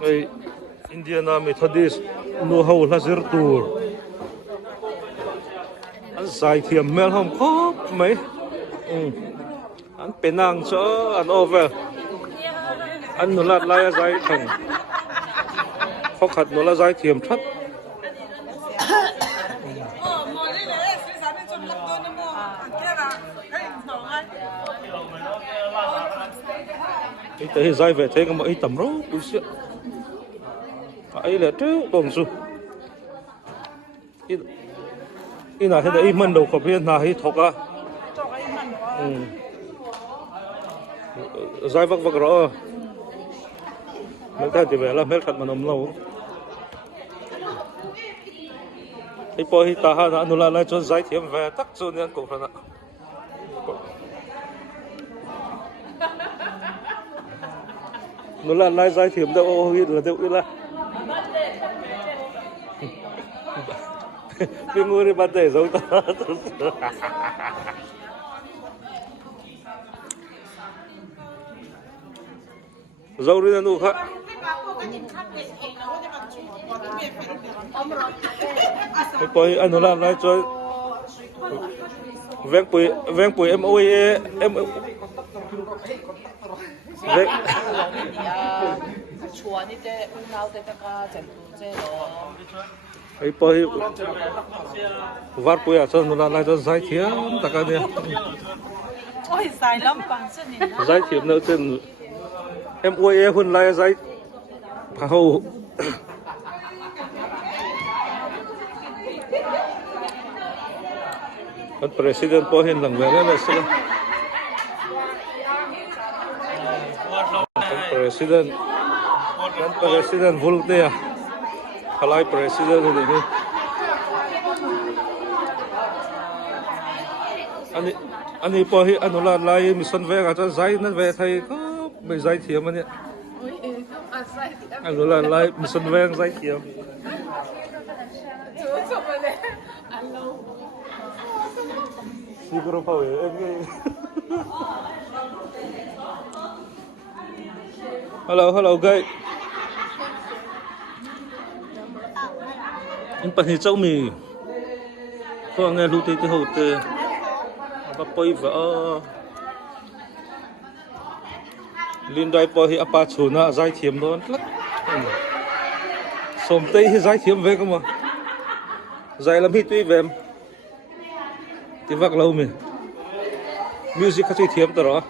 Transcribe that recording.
Ay Indian Methodist nu hầu là zir tour anh giải thiểm mel hồng khó mấy anh penang cho anh over anh nó là lại giải thằng khó khăn nó là giải thiểm thắt cái tới giải về thế cái mấy tầm rốt bự xịn ấy là trước đồng su cái nào thế đấy mình đầu cọp hiện nào hết thọc à giải vắc vắc rõ mấy ta chỉ về là mấy khát mà nằm lâu cái bôi ta ha nó là lại cho giải thiểm về tắc cho nên cũng phải nè nó là lại giải thiểm đâu là đâu là cái ngôi này bắt để giống ta dâu đi đâu khác cái bôi anh nó làm lại cho ven bụi em ơi em cái bôi vắt bụi à cho nó làm lại cho giải thiểm tất cả này giải thiểm nữa trên em ơi hơn lại giải hầu kan presiden pohin lang wala na sila kan presiden volte ya halay presiden ini ani pohi anula lai mission ve ga cha zai na ve thai ko mai zai thiam ani anula lai mission ve zai thiam siguro pa hello guys anh bạn thì cháu mì có nghe lưu tê hậu tê và bơi vợ liên đại bơi thì apa chủ na giải thiểm đó lắm sớm tây thì giải thiểm về cơ mà giải làm hít tuy về thì vác lâu mình music khá thiểm tao đó